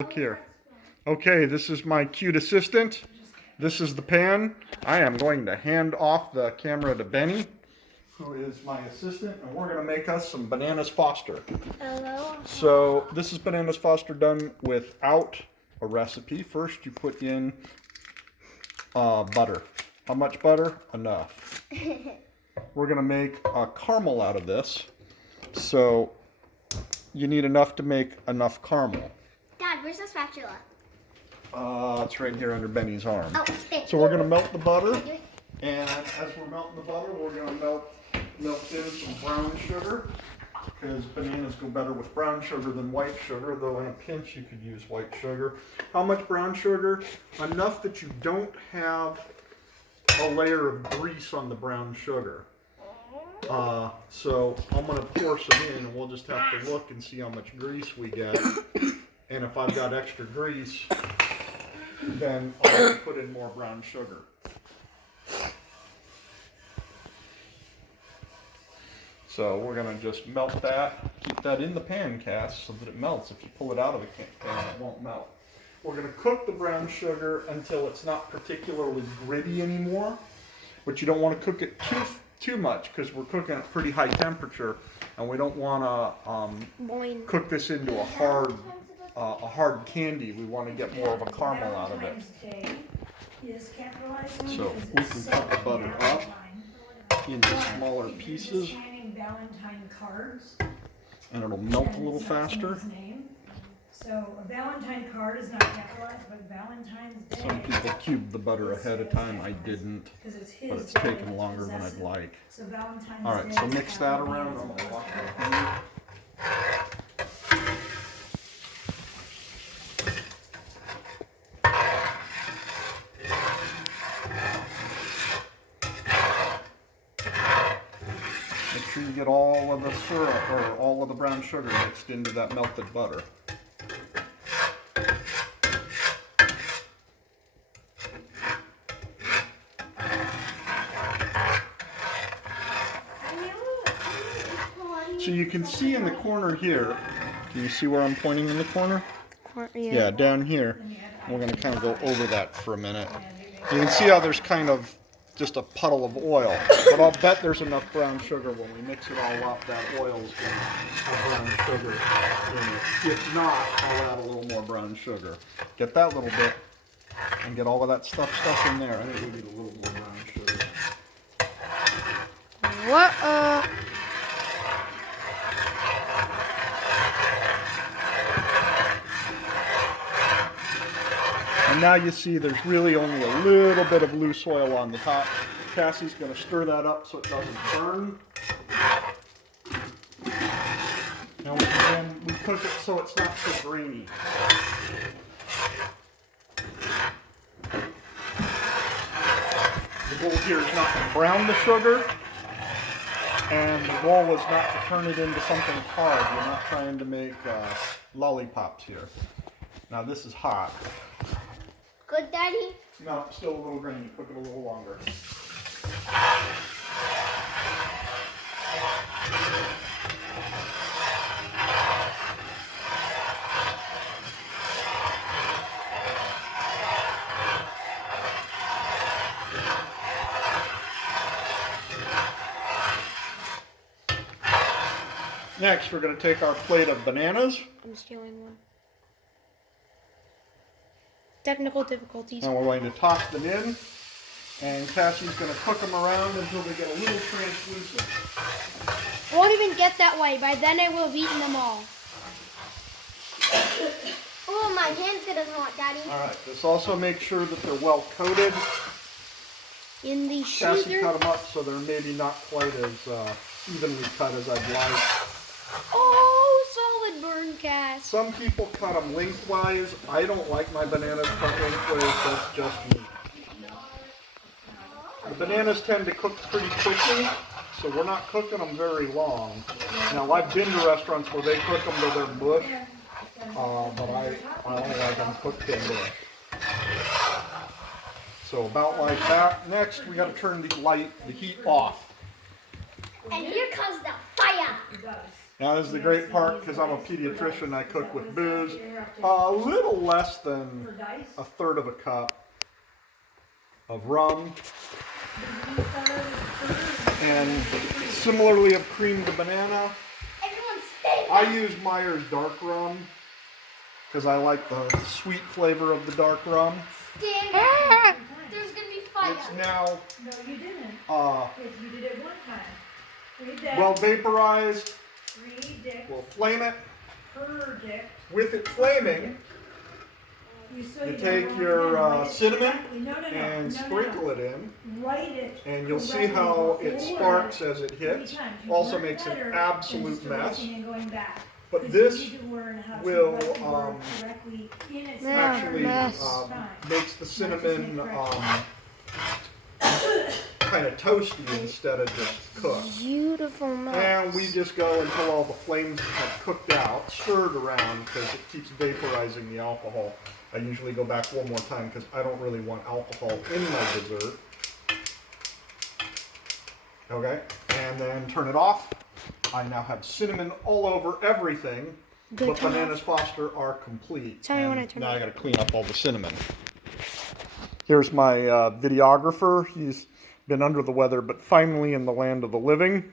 Look here. Okay, this is my cute assistant. This is the pan. I am going to hand off the camera to Benny, who is my assistant, and we're going to make us some bananas Foster. Hello. So this is bananas Foster done without a recipe. First you put in butter. How much butter? Enough. We're going to make a caramel out of this. So you need enough to make enough caramel. Dad, where's the spatula? It's right here under Benny's arm. Oh, so we're going to melt the butter, and as we're melting the butter, we're going to melt in some brown sugar, because bananas go better with brown sugar than white sugar, though in a pinch you could use white sugar. How much brown sugar? Enough that you don't have a layer of grease on the brown sugar. So I'm going to pour some in, and we'll just have to look and see how much grease we get. And if I've got extra grease, then I'll put in more brown sugar. So we're going to just melt that, keep that in the pan cast so that it melts. If you pull it out of the pan, it won't melt. We're going to cook the brown sugar until it's not particularly gritty anymore, but you don't want to cook it too much because we're cooking at pretty high temperature, and we don't want to cook this into a hard candy. We want to get more of a caramel out of it. So we can cut the butter up into smaller pieces, and it'll melt a little faster. So a Valentine card is not capitalized, but Valentine's Day. Some people cube the butter ahead of time. I didn't, but it's taken longer than I'd like. So Valentine's All right, so mix that around. I'm gonna wash my hands. Make sure you get all of the syrup or all of the brown sugar mixed into that melted butter. So you can see in the corner here, can you see where I'm pointing in the corner? Yeah, down here. We're going to kind of go over that for a minute. You can see how there's kind of just a puddle of oil, but I'll bet there's enough brown sugar when we mix it all up, that oil's going to have brown sugar in it. If not, I'll add a little more brown sugar. Get that little bit and get all of that stuff in there. I think we need a little more brown sugar. What? And now you see there's really only a little bit of loose oil on the top. Cassie's going to stir that up so it doesn't burn. And we cook it so it's not so grainy. The goal here is not to brown the sugar, and the goal is not to turn it into something hard. We're not trying to make lollipops here. Now this is hot. Good, Daddy? No, still a little grainy. Cook it a little longer. Next, we're going to take our plate of bananas. I'm stealing one. Technical difficulties. And we're going to toss them in, and Cassie's going to cook them around until they get a little translucent. I won't even get that way. By then I will have eaten them all. Oh, my hand's gonna knot, Daddy. All right, just also make sure that they're well coated. In the Cassie sugar. cut them up so they're maybe not quite as evenly cut as I'd like. Oh, solid burn, Cass. Some people cut them lengthwise. I don't like my bananas cut lengthwise. That's just me. The bananas tend to cook pretty quickly, so we're not cooking them very long. Now, I've been to restaurants where they cook them to their mush, but I don't like them cooked to mush. So about like that. Next, we got to turn the heat off. And here comes the fire. Now this is the great part because I'm a pediatrician. I cook with booze. A little less than For dice? a third of a cup of rum, and similarly of creamed banana. Everyone stay. I use Myers dark rum because I like the sweet flavor of the dark rum. Stand back. There's gonna be fire. It's now No, you didn't. If you did it one time. Read that. well vaporized. Read it. We'll flame it. Purge it. With it flaming, you take your cinnamon and sprinkle it in, Write it. and you'll see how it sparks as it hits. Also makes an absolute mess. But this will actually makes the cinnamon kind of toasty instead of just cooked. Beautiful mess. And we just go until all the flames have cooked out, stirred around because it keeps vaporizing the alcohol. I usually go back one more time because I don't really want alcohol in my dessert. Okay, and then turn it off. I now have cinnamon all over everything, but bananas Foster are complete. Tell me when I turn now it I got to clean up all the cinnamon. Here's my videographer. He's been under the weather, but finally in the land of the living.